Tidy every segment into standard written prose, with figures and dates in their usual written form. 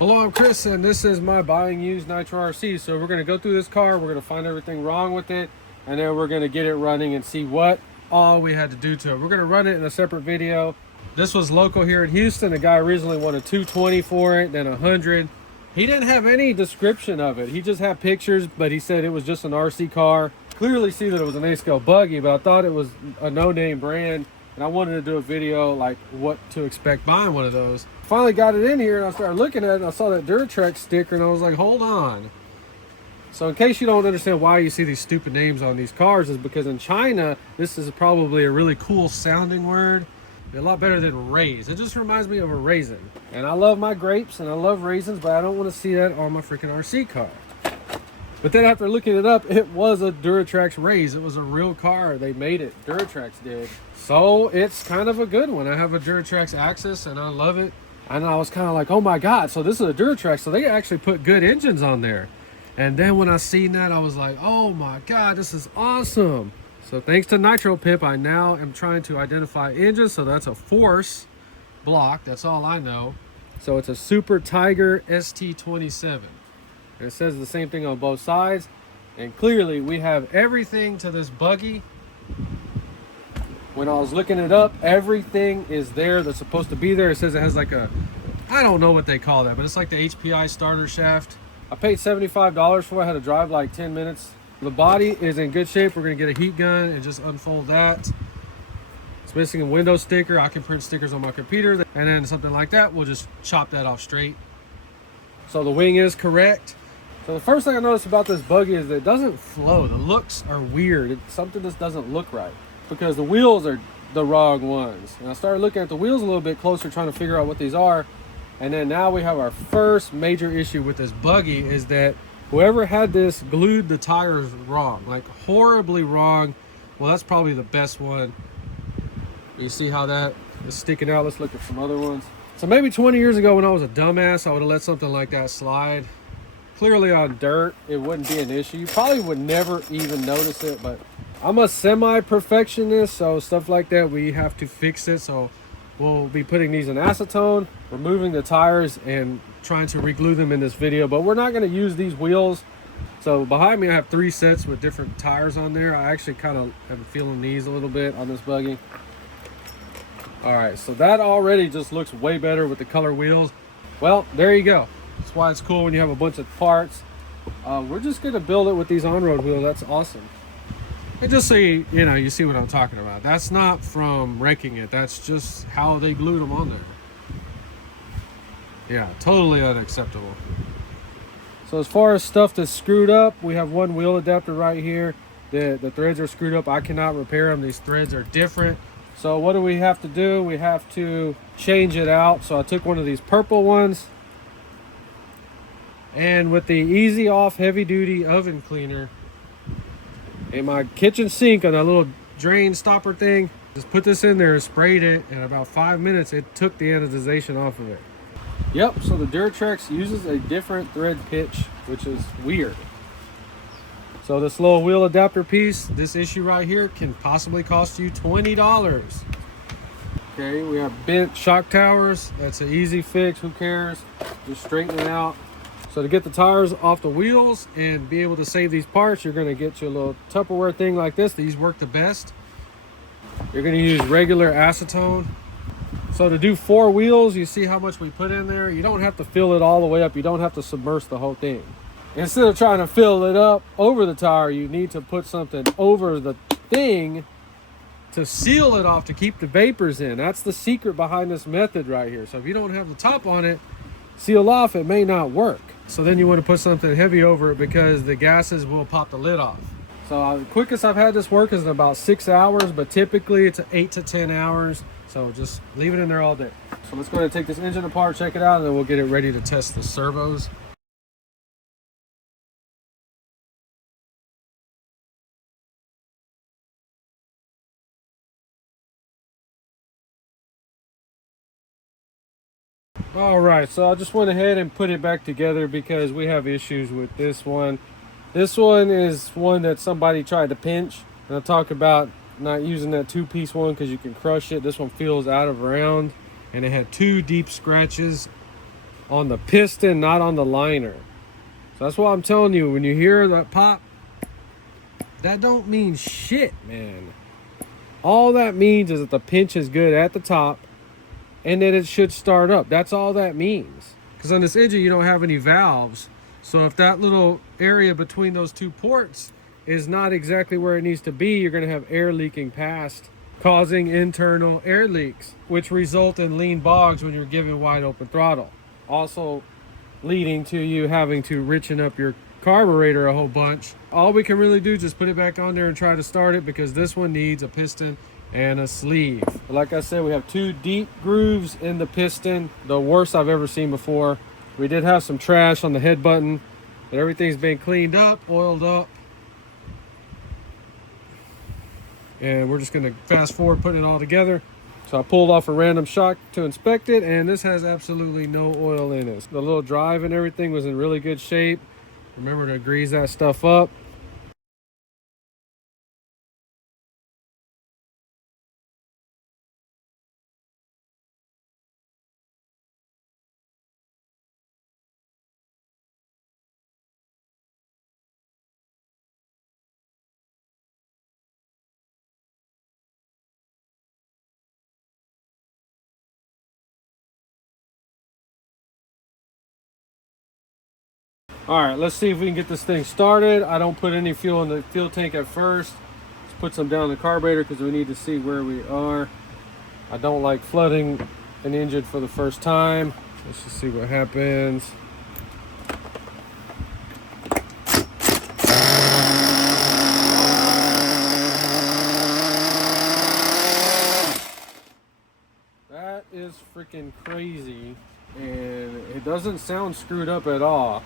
Hello, I'm Chris, and this is my buying used Nitro RC. So we're going to go through this car, we're going to find everything wrong with it, and then we're going to get it running and see what all we had to do to it. We're going to run it in a separate video. This was local here in Houston. The guy originally wanted $220 for it, then $100. He didn't have any description of it. He just had pictures, but he said it was just an RC car. Clearly see that it was an A-scale buggy, but I thought it was a no-name brand, and I wanted to do a video like what to expect buying one of those. Finally got it in here, and I started looking at it, and I saw that Duratrax sticker, and I was like, hold on. So in case you don't understand why you see these stupid names on these cars, is because in China, this is probably a really cool sounding word. A lot better than Raze. It just reminds me of a raisin. And I love my grapes, and I love raisins, but I don't want to see that on my freaking RC car. But then after looking it up, it was a Duratrax Raze. It was a real car. They made it. Duratrax did. So it's kind of a good one. I have a Duratrax Axis, and I love it. And I was kind of like, oh my God, so this is a Duratrax. So they actually put good engines on there. And then when I seen that, I was like, oh my God, this is awesome. So thanks to Nitro Pip, I now am trying to identify engines. So that's a Force block. That's all I know. So it's a Super Tiger ST27. And it says the same thing on both sides. And clearly we have everything to this buggy. When I was looking it up, everything is there that's supposed to be there. It says it has like a, I don't know what they call that, but it's like the HPI starter shaft. I paid $75 for it. I had to drive like 10 minutes. The body is in good shape. We're gonna get a heat gun and just unfold that. It's missing a window sticker. I can print stickers on my computer, and then something like that, we'll just chop that off straight. So the wing is correct. So the first thing I noticed about this buggy is that it doesn't flow. The looks are weird. It's something just doesn't look right, because the wheels are the wrong ones. And I started looking at the wheels a little bit closer, trying to figure out what these are. And then now we have our first major issue with this buggy, is that whoever had this glued the tires wrong, like horribly wrong. Well, that's probably the best one. You see how that is sticking out? Let's look at some other ones. So maybe 20 years ago when I was a dumbass, I would have let something like that slide. Clearly on dirt, it wouldn't be an issue. You probably would never even notice it, but I'm a semi-perfectionist, so stuff like that, we have to fix it. So we'll be putting these in acetone, removing the tires, and trying to re-glue them in this video. But we're not going to use these wheels. So behind me, I have 3 sets with different tires on there. I actually kind of am feeling these a little bit on this buggy. All right, so that already just looks way better with the color wheels. Well, there you go. That's why it's cool when you have a bunch of parts. We're just going to build it with these on-road wheels. That's awesome. And just so you know, you see what I'm talking about. That's not from wrecking it. That's just how they glued them on there. Yeah, totally unacceptable. So as far as stuff that's screwed up, we have one wheel adapter right here. The threads are screwed up. I cannot repair them. These threads are different. So what do we have to do? We have to change it out. So I took one of these purple ones, and with the easy off heavy duty oven cleaner in my kitchen sink on that little drain stopper thing, just put this in there and sprayed it. In about 5 minutes, it took the anodization off of it. Yep, so the Duratrax uses a different thread pitch, which is weird. So this little wheel adapter piece, this issue right here, can possibly cost you $20. Okay, we have bent shock towers. That's an easy fix, who cares? Just straighten it out. So to get the tires off the wheels and be able to save these parts, you're gonna get you a little Tupperware thing like this. These work the best. You're gonna use regular acetone. So to do 4 wheels, you see how much we put in there? You don't have to fill it all the way up. You don't have to submerge the whole thing. Instead of trying to fill it up over the tire, you need to put something over the thing to seal it off, to keep the vapors in. That's the secret behind this method right here. So if you don't have the top on it sealed off, it may not work. So then you want to put something heavy over it, because the gases will pop the lid off. So the quickest I've had this work is in about 6 hours, but typically it's 8 to 10 hours. So just leave it in there all day. So let's go ahead and take this engine apart, check it out, and then we'll get it ready to test the servos. All right, so I just went ahead and put it back together because we have issues with this one. This one is one that somebody tried to pinch, and I talk about not using that 2-piece one because you can crush it. This one feels out of round, and it had 2 deep scratches on the piston, not on the liner. So that's why I'm telling you, when you hear that pop, that don't mean shit, man. All that means is that the pinch is good at the top and that it should start up. That's all that means. Because on this engine, you don't have any valves. So if that little area between those two ports is not exactly where it needs to be, you're going to have air leaking past, causing internal air leaks, which result in lean bogs when you're giving wide open throttle. Also leading to you having to richen up your carburetor a whole bunch. All we can really do is just put it back on there and try to start it, because this one needs a piston and a sleeve. Like I said, we have 2 deep grooves in the piston, the worst I've ever seen before. We did have some trash on the head button, but everything's been cleaned up, oiled up. And we're just gonna fast forward putting it all together. So I pulled off a random shock to inspect it, and this has absolutely no oil in it. The little drive and everything was in really good shape. Remember to grease that stuff up. All right, let's see if we can get this thing started. I don't put any fuel in the fuel tank at first. Let's put some down the carburetor because we need to see where we are. I don't like flooding an engine for the first time. Let's just see what happens. That is freaking crazy, and it doesn't sound screwed up at all.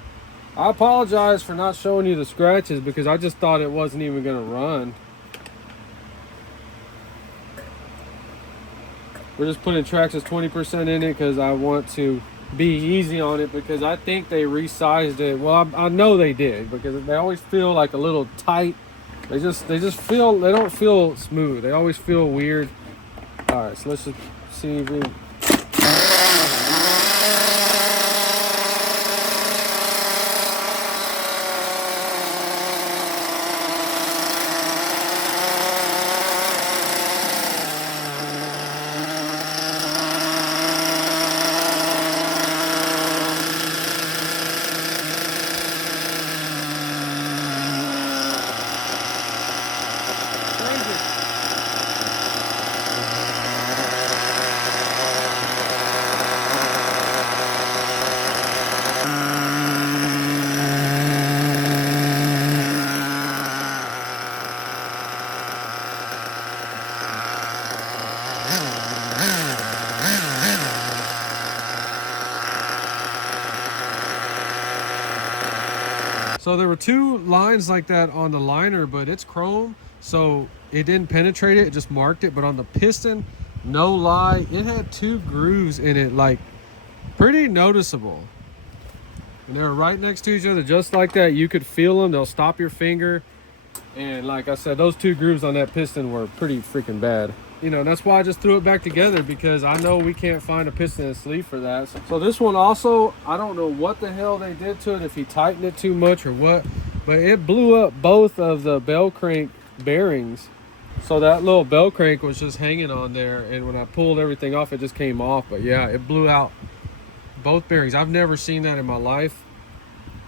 I apologize for not showing you the scratches because I just thought it wasn't even going to run. We're just putting Traxxas 20% in it because I want to be easy on it, because I think they resized it. Well, I know they did, because they always feel like a little tight. They just feel, they don't feel smooth. They always feel weird. All right, so let's just see if we... So there were 2 lines like that on the liner, but it's chrome, so it didn't penetrate it, it just marked it. But on the piston, no lie, it had 2 grooves in it, like pretty noticeable. And they were right next to each other, just like that. You could feel them, they'll stop your finger. And like I said, those 2 grooves on that piston were pretty freaking bad. You know, that's why I just threw it back together, because I know we can't find a piston and sleeve for that. So this one also, I don't know what the hell they did to it, if he tightened it too much or what, but it blew up both of the bell crank bearings. So that little bell crank was just hanging on there, and when I pulled everything off, it just came off. But yeah, it blew out both bearings. I've never seen that in my life.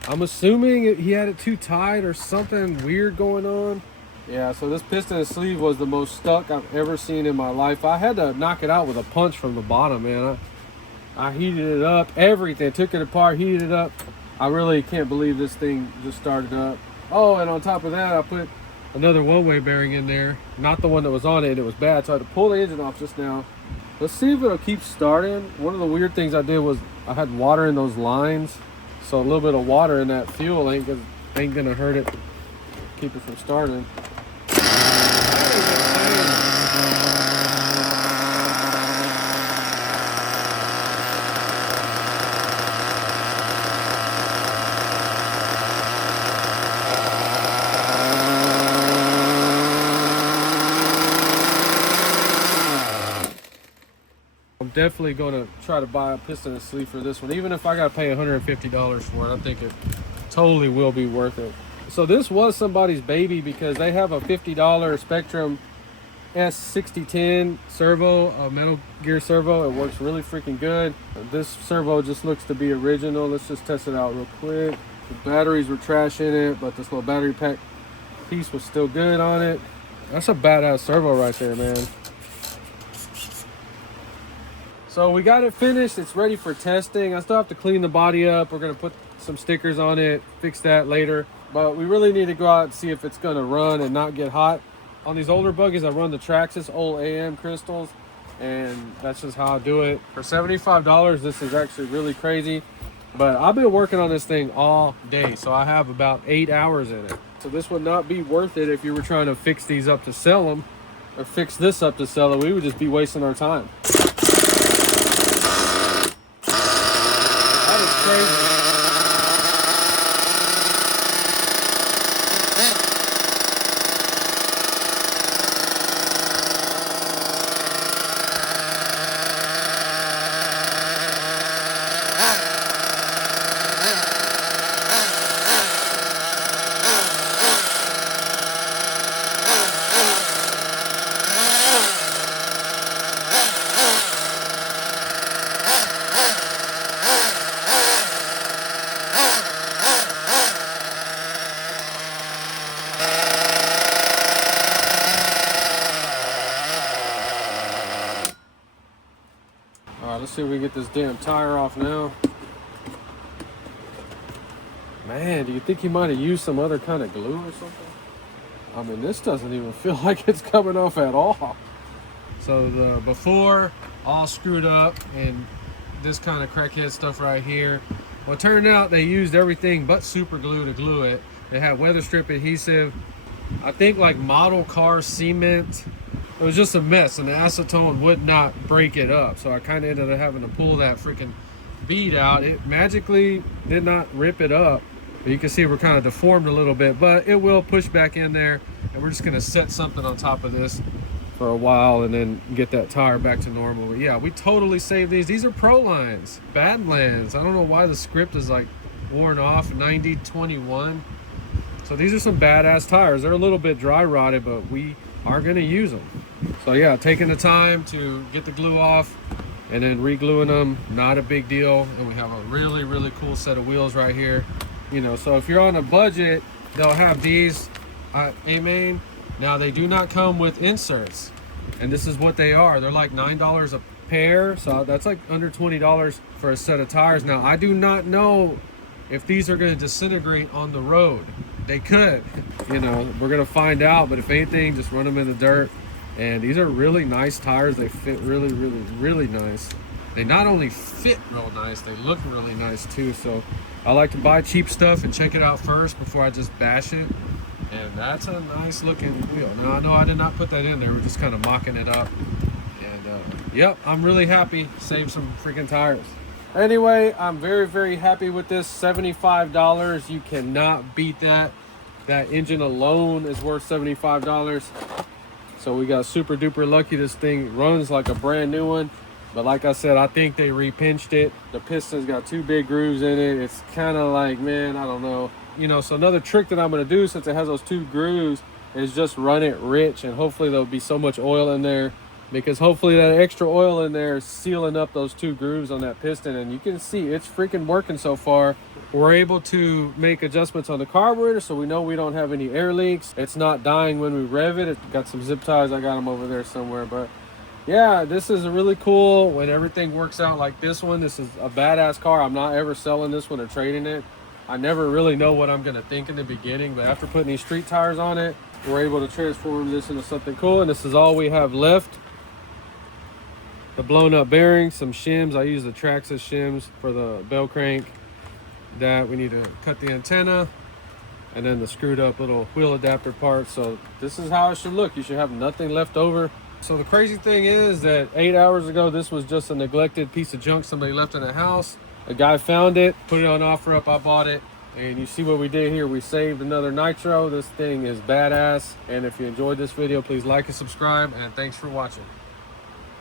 I'm assuming he had it too tight or something weird going on. Yeah, so this piston and sleeve was the most stuck I've ever seen in my life. I had to knock it out with a punch from the bottom, man. I heated it up, everything, took it apart, heated it up. I really can't believe this thing just started up. Oh, and on top of that, I put another one-way bearing in there. Not the one that was on it, it was bad, so I had to pull the engine off just now. Let's see if it'll keep starting. One of the weird things I did was I had water in those lines. So a little bit of water in that fuel ain't gonna hurt it, keep it from starting. definitely going to try to buy a piston and sleeve for this one. Even if I got to pay $150 for it, I think it totally will be worth it. So this was somebody's baby because they have a $50 Spectrum S6010 servo, a metal gear servo. It works really freaking good. This servo just looks to be original. Let's just test it out real quick. The batteries were trash in it, but this little battery pack piece was still good on it. That's a badass servo right there, man. So we got it finished. It's ready for testing. I still have to clean the body up. We're gonna put some stickers on it, fix that later. But we really need to go out and see if it's gonna run and not get hot. On these older buggies, I run the Traxxas old AM crystals, and that's just how I do it. For $75, this is actually really crazy. But I've been working on this thing all day, so I have about 8 hours in it. So this would not be worth it if you were trying to fix these up to sell them, or fix this up to sell it. We would just be wasting our time. That is crazy. Alright, let's see if we can get this damn tire off now. Man, do you think he might have used some other kind of glue or something? I mean, this doesn't even feel like it's coming off at all. So the before, all screwed up, and this kind of crackhead stuff right here. Well, it turned out they used everything but super glue to glue it. They had weather strip adhesive, I think like model car cement. It was just a mess, and the acetone would not break it up. So I kind of ended up having to pull that freaking bead out. It magically did not rip it up. But you can see we're kind of deformed a little bit, but it will push back in there. And we're just gonna set something on top of this for a while and then get that tire back to normal. But yeah, we totally saved these. These are Pro lines, Badlands. I don't know why the script is like worn off, 9021. So these are some badass tires. They're a little bit dry rotted, but we are gonna use them. So yeah, taking the time to get the glue off and then re-gluing them, not a big deal. And we have a really, really cool set of wheels right here. You know, so if you're on a budget, they'll have these A-main. Now they do not come with inserts, and this is what they are. They're like $9 a pair, so that's like under $20 for a set of tires. Now I do not know if these are going to disintegrate on the road. They could, you know, we're going to find out. But if anything, just run them in the dirt. And these are really nice tires. They fit really, really, really nice. They not only fit real nice, they look really nice too. So I like to buy cheap stuff and check it out first before I just bash it. And that's a nice looking wheel. Now I know I did not put that in there. We're just kind of mocking it up. And yep, I'm really happy. Saved some freaking tires. Anyway, I'm very, very happy with this. $75. You cannot beat that. That engine alone is worth $75. So we got super duper lucky. This thing runs like a brand new one. But like I said, I think they re-pinched it. The piston's got 2 big grooves in it. It's kind of like, man, I don't know. You know, so another trick that I'm going to do, since it has those 2 grooves, is just run it rich. And hopefully there'll be so much oil in there, because hopefully that extra oil in there is sealing up those 2 grooves on that piston. And you can see it's freaking working so far. We're able to make adjustments on the carburetor, so we know we don't have any air leaks. It's not dying when we rev it. It's got some zip ties. I got them over there somewhere. But yeah, this is really cool when everything works out like this one. This is a badass car. I'm not ever selling this one or trading it. I never really know what I'm going to think in the beginning, but after putting these street tires on it, we're able to transform this into something cool. And this is all we have left. The blown up bearings, some shims. I use the Traxxas shims for the bell crank. That we need to cut the antenna, and then the screwed up little wheel adapter part. So this is how it should look. You should have nothing left over. So the crazy thing is that 8 hours ago, this was just a neglected piece of junk somebody left in the house. A guy found it, put it on OfferUp. I bought it. And you see what we did here. We saved another nitro. This thing is badass. And if you enjoyed this video, please like and subscribe. And thanks for watching.